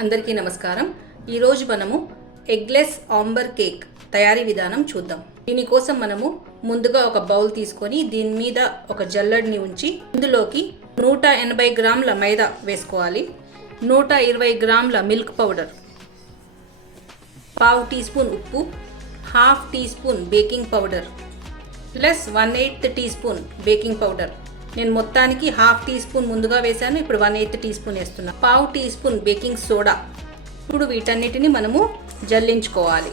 అందరికీ నమస్కారం. ఈరోజు మనము ఎగ్లెస్ ఆంబర్ కేక్ తయారీ విధానం చూద్దాం. దీనికోసం మనము ముందుగా ఒక బౌల్ తీసుకొని దీని మీద ఒక జల్లెడని ఉంచి ఇందులోకి 180 గ్రాముల మైదా వేసుకోవాలి, 120 గ్రాముల మిల్క్ పౌడర్, పావు టీ స్పూన్ ఉప్పు, half teaspoon baking powder plus 1/8 teaspoon baking powder. నేను మొత్తానికి హాఫ్ టీ స్పూన్ ముందుగా వేసాను, ఇప్పుడు 1/8 టీ స్పూన్ వేస్తున్నా. పావు టీ స్పూన్ బేకింగ్ సోడా. ఇప్పుడు వీటన్నిటిని మనము జల్లించుకోవాలి.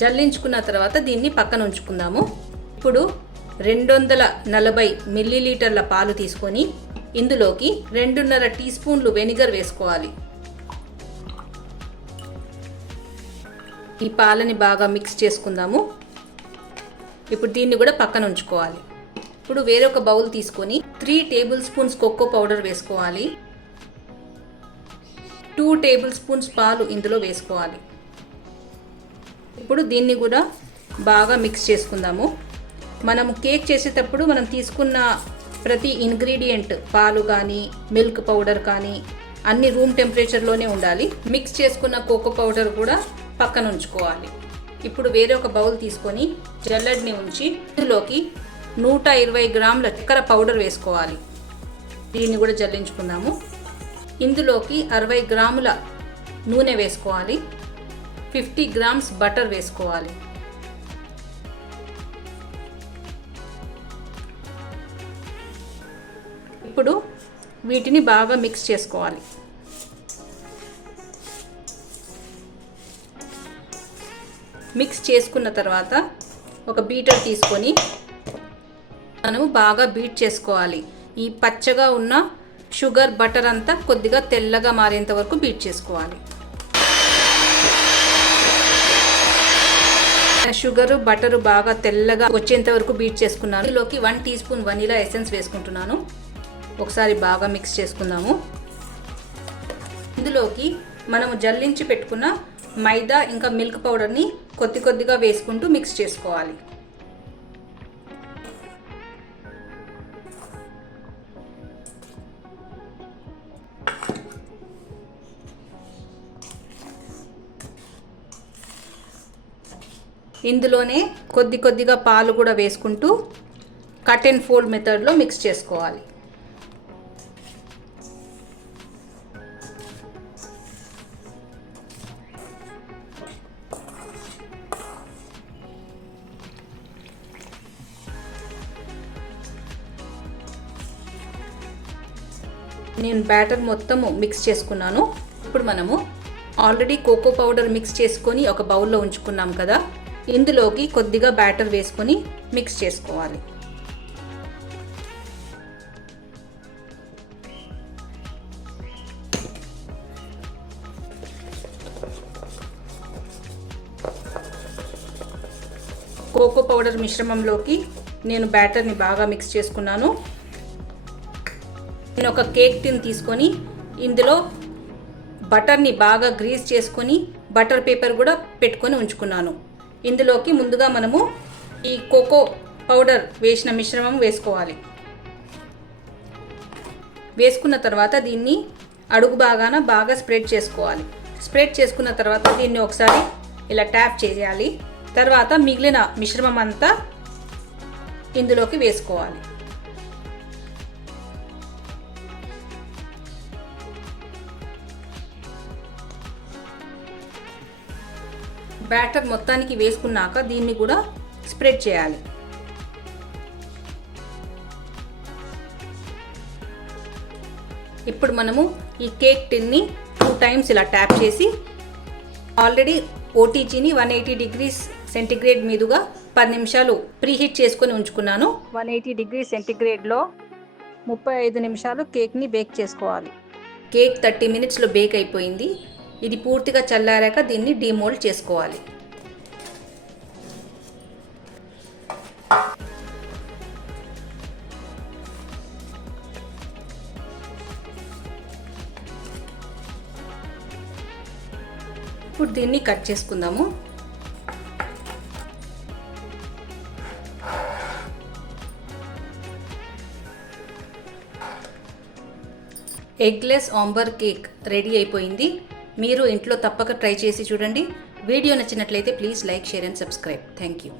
జల్లించుకున్న తర్వాత దీన్ని పక్కన ఉంచుకుందాము. ఇప్పుడు 240 మిల్లీలీటర్ల పాలు తీసుకొని ఇందులోకి 2.5 టీ స్పూన్లు వెనిగర్ వేసుకోవాలి. ఈ పాలని బాగా మిక్స్ చేసుకుందాము. ఇప్పుడు దీన్ని కూడా పక్కన ఉంచుకోవాలి. ఇప్పుడు వేరొక బౌల్ తీసుకొని 3 టేబుల్ స్పూన్స్ కోకో పౌడర్ వేసుకోవాలి, 2 టేబుల్ స్పూన్స్ పాలు ఇందులో వేసుకోవాలి. ఇప్పుడు దీన్ని కూడా బాగా మిక్స్ చేసుకుందాము. మనము కేక్ చేసేటప్పుడు మనం తీసుకున్న ప్రతి ఇంగ్రీడియంట్ పాలు కానీ మిల్క్ పౌడర్ కానీ అన్ని రూమ్ టెంపరేచర్లోనే ఉండాలి. మిక్స్ చేసుకున్న కోకో పౌడర్ కూడా పక్కన ఉంచుకోవాలి. ఇప్పుడు వేరే ఒక బౌల్ తీసుకొని జల్లెడని ఉంచి ఇందులోకి 120 గ్రాముల చక్కెర పౌడర్ వేసుకోవాలి. దీన్ని కూడా జల్లించుకుందాము. ఇందులోకి 60 గ్రాముల నూనె వేసుకోవాలి, 50 గ్రామ్స్ బటర్ వేసుకోవాలి. ఇప్పుడు వీటిని బాగా మిక్స్ చేసుకోవాలి. మిక్స్ చేసుకున్న తర్వాత ఒక బీటర్ తీసుకొని మనము బాగా బీట్ చేసుకోవాలి. ఈ పచ్చగా ఉన్న షుగర్ బటర్ అంతా కొద్దిగా తెల్లగా మారేంత వరకు బీట్ చేసుకోవాలి. షుగరు బటరు బాగా తెల్లగా వచ్చేంత వరకు బీట్ చేసుకున్నాను. ఇందులోకి 1 టీ స్పూన్ వనీలా ఎసెన్స్ వేసుకుంటున్నాను. ఒకసారి బాగా మిక్స్ చేసుకుందాము. ఇందులోకి మనము జల్లించి పెట్టుకున్న మైదా ఇంకా మిల్క్ పౌడర్ని కొద్దిగా వేసుకుంటూ మిక్స్ చేసుకోవాలి. ఇందులోనే కొద్దిగా పాలు కూడా వేసుకుంటూ కట్ అండ్ ఫోల్డ్ మెథడ్లో మిక్స్ చేసుకోవాలి. నేను బ్యాటర్ మొత్తము మిక్స్ చేసుకున్నాను. ఇప్పుడు మనము ఆల్రెడీ కోకో పౌడర్ మిక్స్ చేసుకొని ఒక బౌల్లో ఉంచుకున్నాం కదా, ఇందులోకి కొద్దిగా బ్యాటర్ వేసుకొని మిక్స్ చేసుకోవాలి. కోకో పౌడర్ మిశ్రమంలోకి నేను బ్యాటర్ని బాగా మిక్స్ చేసుకున్నాను. నేను ఒక కేక్ టిన్ తీసుకొని ఇందులో బటర్ని బాగా గ్రీస్ చేసుకొని బటర్ పేపర్ కూడా పెట్టుకొని ఉంచుకున్నాను. ఇందులోకి ముందుగా మనము ఈ కోకో పౌడర్ వేసిన మిశ్రమం వేసుకోవాలి. వేసుకున్న తర్వాత దీన్ని అడుగు భాగాన బాగా స్ప్రెడ్ చేసుకోవాలి. స్ప్రెడ్ చేసుకున్న తర్వాత దీన్ని ఒకసారి ఇలా ట్యాప్ చేయాలి. తర్వాత మిగిలిన మిశ్రమం అంతా ఇందులోకి వేసుకోవాలి. బ్యాటర్ మొత్తానికి వేసుకున్నాక దీన్ని కూడా స్ప్రెడ్ చేయాలి. ఇప్పుడు మనము ఈ కేక్ టిన్ని 2 టైమ్స్ ఇలా ట్యాప్ చేసి ఆల్రెడీ ఓటీజీని 180 డిగ్రీస్ సెంటిగ్రేడ్ మీదుగా 10 నిమిషాలు ప్రీహీట్ చేసుకొని ఉంచుకున్నాను. 180 డిగ్రీ సెంటిగ్రేడ్లో 35 నిమిషాలు కేక్ని బేక్ చేసుకోవాలి. కేక్ 30 మినిట్స్లో బేక్ అయిపోయింది. ఇది పూర్తిగా చల్లారాక దీన్ని డీమోల్డ్ చేసుకోవాలి. ఇప్పుడు దీన్ని కట్ చేసుకుందాము. ఎగ్లెస్ ఆంబర్ కేక్ రెడీ అయిపోయింది. మీరు ఇంట్లో తప్పక ట్రై చేసి చూడండి. వీడియో నచ్చినట్లయితే please like, share and subscribe. Thank you.